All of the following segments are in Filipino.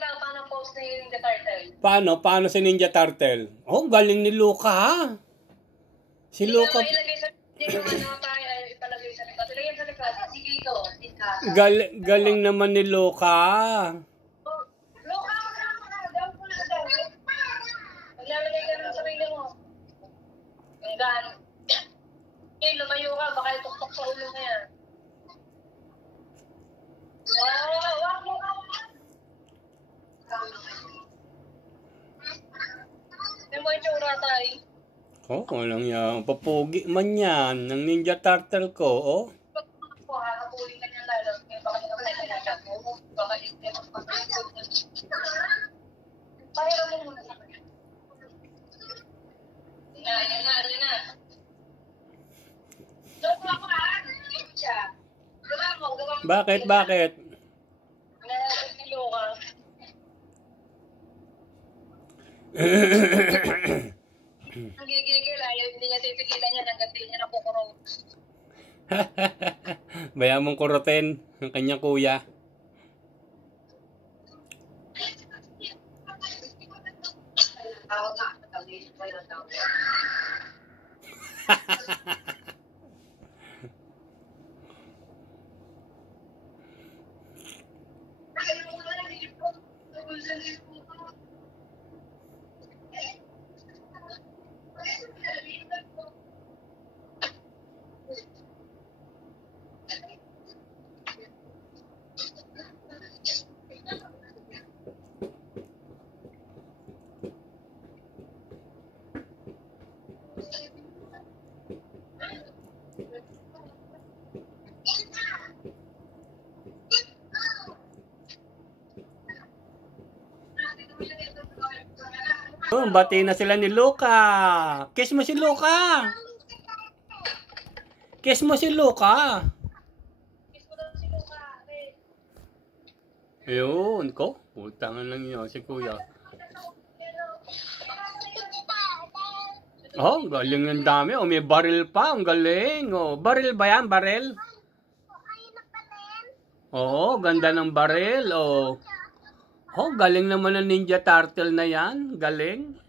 daw paano post ni Ninja Turtle. Paano si Ninja Turtle? Oh, galing ni Luca, ha? Si Luca. Ilagay sa ipalagay sa likod. Ilagay sa likod. Sige ito. Galing naman ni Luca. Luca, daw ko na daw. Maglalagay ka ng sarili mo. Ang gaan. Eh, lumayo ka. Baka ituktok sa ulo na yan. Wag mo ka. Hindi mo itsura tayo. Oh, walang yan. Papugi man yan ng Ninja Turtle ko, oh. Kakapulin ka niya lalo. Baka hindi ka pala sinasyak mo. Baka hindi ka pag-ikot. Pahiram mo muna sa kanya. Yan na. Joke lang ko ha. Siya. Gawa mo. Bakit? Nilo ka. Ang gigigil, ayaw hindi niya titigilan yan hanggang di niya nakukurong. Bayan mong kurutin ang kanyang kuya. Oh, bati na sila ni Luca. Kiss mo si Luca. Kiss mo daw si Luca. Ayun ko. Putangan lang yun si kuya. Oh, galing ng dami. Oh, may baril pa. Ang galing. Oh, baril ba yan? Baril? Oo, ganda ng baril. Oh. Oh, galing naman ng Ninja Turtle na yan. Galing.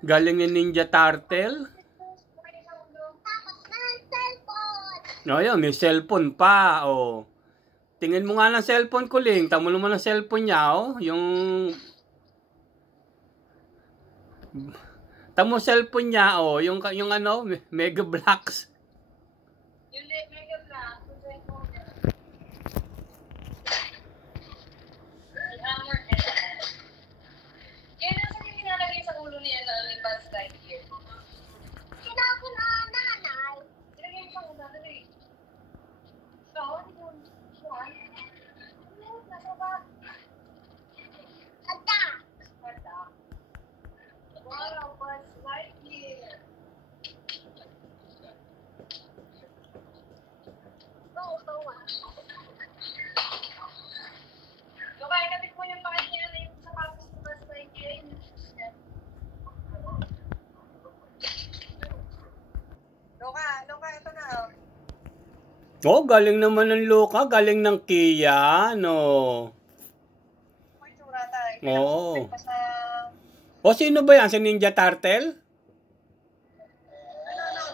Galing ng Ninja Turtle. Oh, yan, may cellphone pa. Oh. Tingin mo nga ng cellphone ko, Ling. Tamo naman ng cellphone niya, oh. Tamo cellphone niya, oh. Yung ano, Mega Blocks. Yung Mega Blocks. Kaya nasa yung pinalagay sa ulo niya na Buzz Lightyear. Sinabi na nanay. Ilagay sa ulo nanay. Oo, hindi mo siya. Nasa ba? Ada. Wow, Buzz Lightyear. Oo. Kaya kapit mo yung pakit niya na yung sapatos ng Buzz Lightyear. Luka, ito na. Oh, galing naman ng Luca. Galing ng Kia, no. May tsura tayo. Oo. O, sino ba yan? Si Ninja Turtle?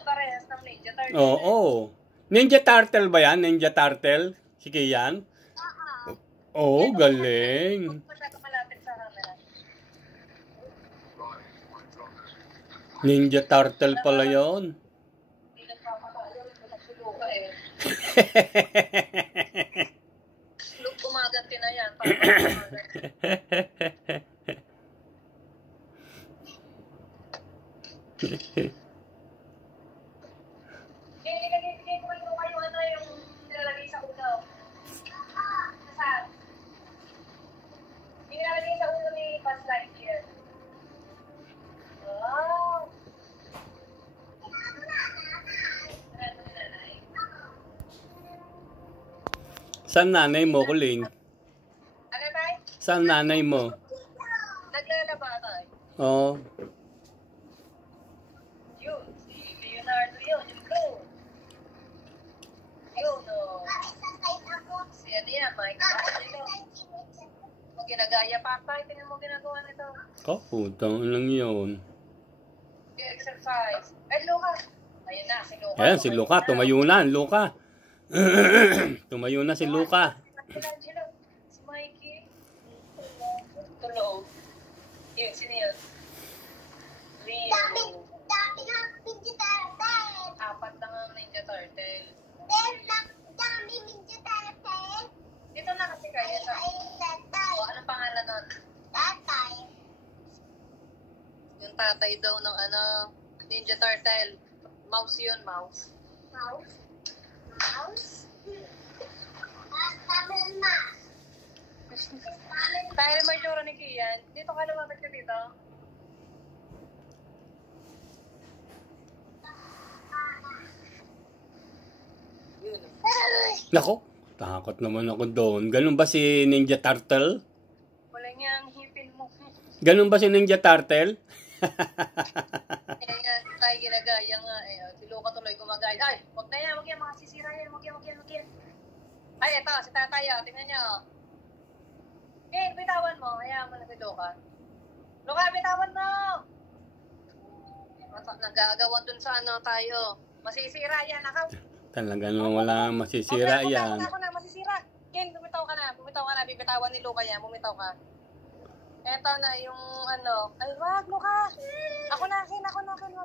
Parehas ng Ninja Turtle. Oo. Ninja Turtle ba yan? Ninja Turtle? Si Kian? Oo, galing. Ninja Turtle pala yun. Hindi nagpapatayo. Nagsulo ka eh. Look, kumaganti na yan. Ilagay ko yung ano yung nilalagay sa ulo. Saan? Nilalagay sa ulo ni Buzz Lightyear. Wow! Saan nanay mo, Kuling? Ano tayo? Saan nanay mo? Naglalaba tayo. Oo. Yun, si Leonardo yun, yung blue. Yun, si ano yan, Mike. ginagaya pa. Tay, tingnan mo ginagawa nito. Putang lang yun. Exercise. Ay, Luka. Ayun na, si Luka. Ayan, si Luka. Tumayo na, Luka. Tumayo na si Luka. Michelangelo. Si Mikey. Tulog. Yun, sino yun? Leo. Dami ng Ninja Turtle. 4 lang ang Ninja Turtle. Dami Ninja Turtle. Dito na kasi kayo sa... Tatay. O, anong pangalan nun? Tatay. Yung tatay daw ng Ninja Turtle. Mouse yun, mouse. Mouse. Mouse. Dami ng mouse. Tayo may tsura ni Kian. Dito ka, lumapit ka dito. Yun. Nako, takot naman ako doon. Ganun ba si Ninja Turtle? Wala niyang hipin mo. Ganun ba si Ninja Turtle? Kaya tayo ginagaya nga. Si Luka tuloy gumagaya. Ay, wag na yan, wag yan. Makasisira yan. Wag yan. Ay, eto, si tatay. Tingnan niyo. Bitawan mo. Hayaan mo na si Luka. Luka, bitawan mo! Nag-aagawan dun sa tayo. Masisira yan. Talaga naman wala masisira yan. Ako na, masisira. Ken, bumitaw ka na. Bibitawan ni Luka yan. Bumitaw ka. Eto na yung Ay, wag, Luka. Ako na, Ken. Wag na.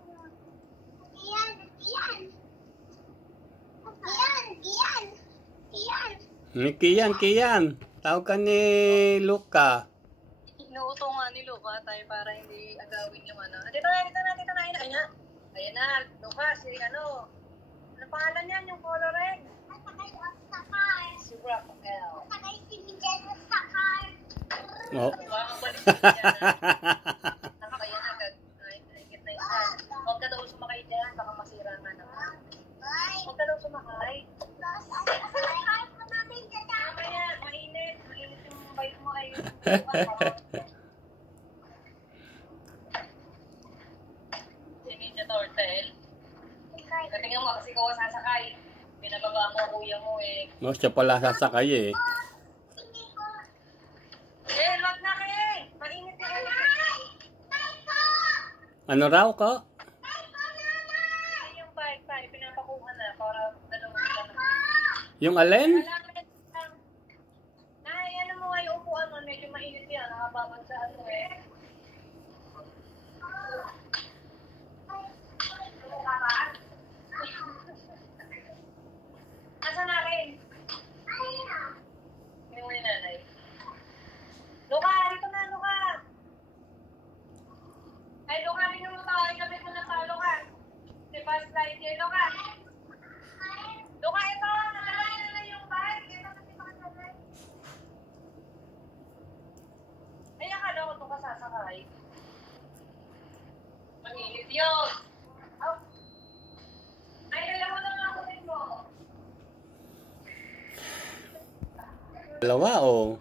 Kian. Tawag ka ni Luka. Inuuto nga ni Luka tayo para hindi agawin yung Dito na. Ayan na. Luka, ano pangalan yan, yung color red? Si Raphael. Oh. Baka balik na yan. Nakakaya na. Nagigit na yung Huwag ka daw sumakay dyan. Baka masira na naman. Huwag ka daw sumakay. Mamaya, mainit. Mainit yung bike mo. Ay, si Ninja Turtle. Katingin mo kasi ikaw sasakay. Pinababa mo kuya mo eh. No, siya pala sasakay eh. Wag na kayo. Mainit na kayo. Ano raw ko? Yung bike tayo, pinapakuha na para dalawang ka na. Yung alin? Nay, mo nga yung upuan mo, medyo mainit yan. Nakababag sa eh. Asa na rin? Yung may nanay. Luka, dito na, Luka. Ay, Luka, binom mo tayo. Kapit mo na tayo, Luka. Si Buzz Lightyear, Luka. Luka, ito. Nakalagay na yung bike. Ito na si Buzz Lightyear. Ay, akala ko ito ka sasakay. Mangilit yun. Oh. Ay, alam mo na nga ako din mo. Dalawa oh.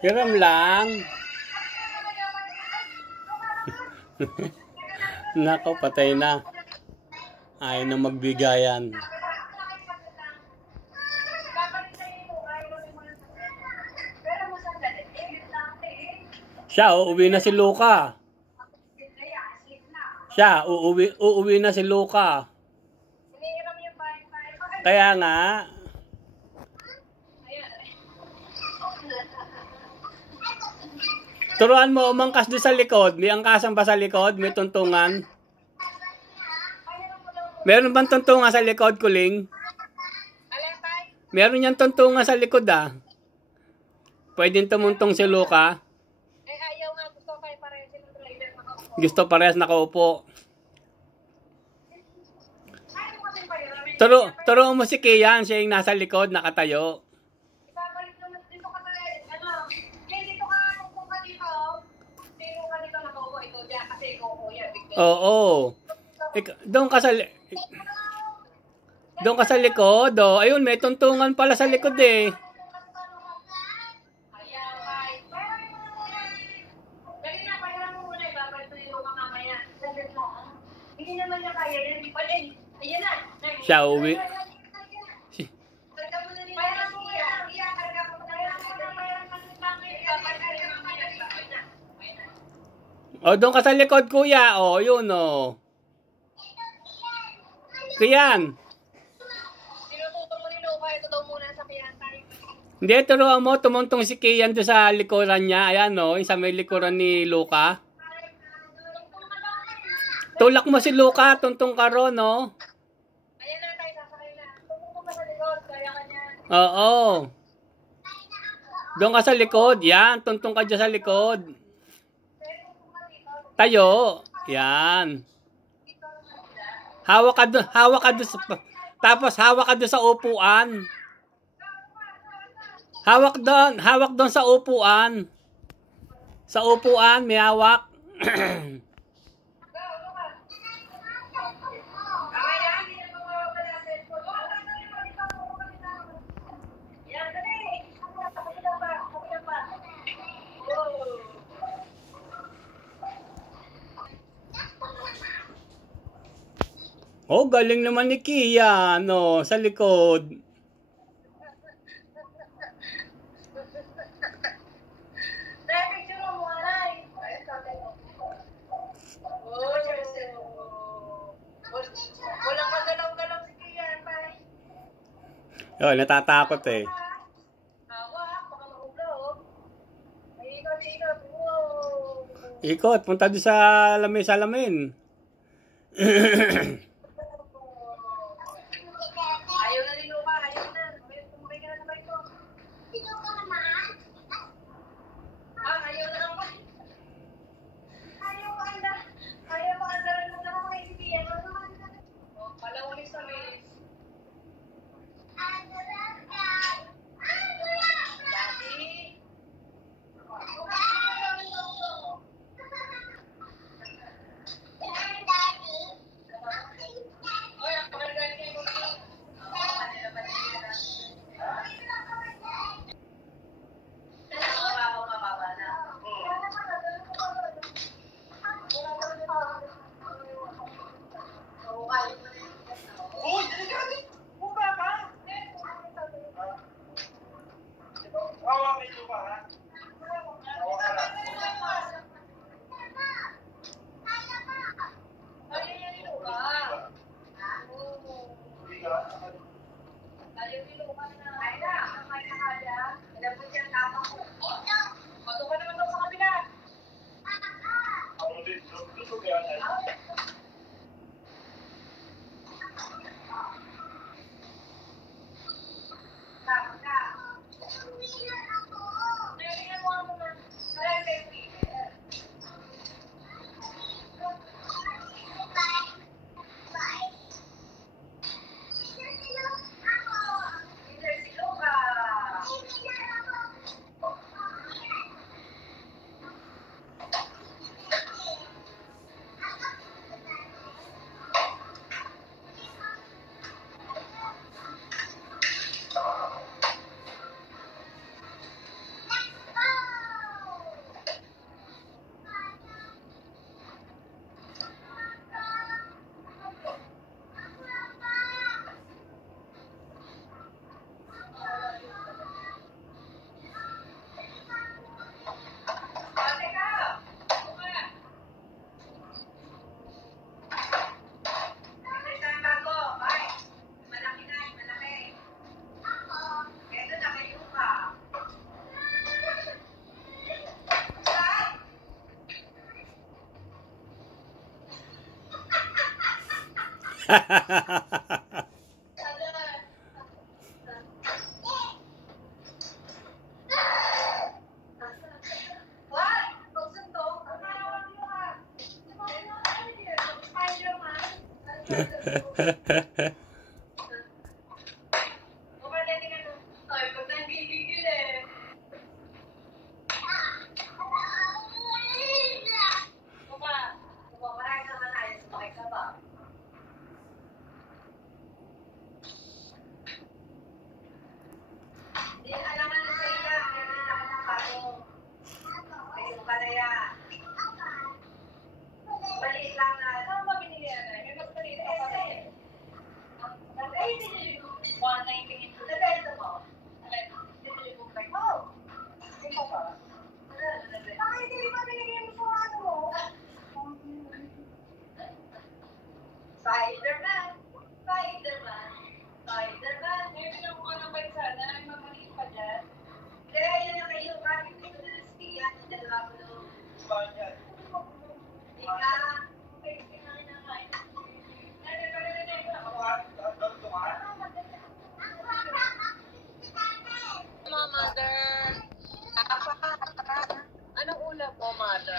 Hiram lang. Nako, patay na. Ayaw na magbigayan. Siya, uuwi na si Luka. Siya, uuwi na si Luka. Kaya nga. Turuan mo, umangkas doon sa likod. May angkasan ba sa likod? May tuntungan? Meron bang tuntungan sa likod, Kuling? Meron yan tuntungan sa likod ah. Pwedeng tumuntong si Luka. Ayaw nga, gusto kayo parehas silang driver nakaupo. Gusto parehas nakaupo. Ayaw mo din kayo. Turuan mo si Kian, siya yung nasa likod, nakatayo. Ibabalik naman dito ka tayo, dito ka, kung ka dito, dito ka dito nakaupo, ito dyan, kasi ikaw kuya, bigla. Oo. Doon ka sa likod, oh. Ayun, may tuntungan pala sa likod eh. Dali na, pahiram mo muna, ibabalik mo yung naman niya kaya. Hindi pa din. Ayan na. Siya uwi. Karga mo na nila. Kaya mo yan. Iya, karga mo na yan. O, doon ka sa likod, kuya. O, yun, o. Kiyan. Tinututo mo ni Luca. Ito daw muna sa kiyan tayo. Hindi, turuan mo. Tumuntong si Kian doon sa likuran niya. Ayan, o. Yung sa may likuran ni Luca. Tulak mo si Luca. Tuntong ka ron, o. Ayan na tayo, sasakay na. Tumuto ka sa likod. Kaya ka niyan. Oo. Doon ka sa likod. Yan. Tuntong ka dyan sa likod. Tayo. Yan. Hawak ka doon. Tapos hawak ka doon sa upuan. Hawak doon sa upuan. Sa upuan, may hawak. Oh, galing naman ni Kia, no, sa likod. Walang magalaw-galaw si Kian, pare. Oh, natatakot eh. Hawak, baka mahulaw. Ay, ikot. Wow. Ikot, punta doon sa salamin. Ayaw na ni Luca, ayaw na. Tumukay ka na sa bike ko. Ayaw na ako. Ayaw pa anda rin mo na ako kay Bibian. Palawalis sa miss. Daddy. Oy, ang pagkagaling kayo. Maliit lang na. Saan ba binili yan? May mas Mother. Anong ulam mo, mother?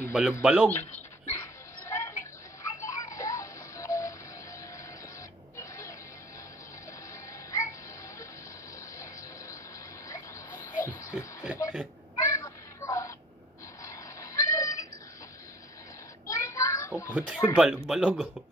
Balog-balog. Oh, puti, balog-balog. Oh.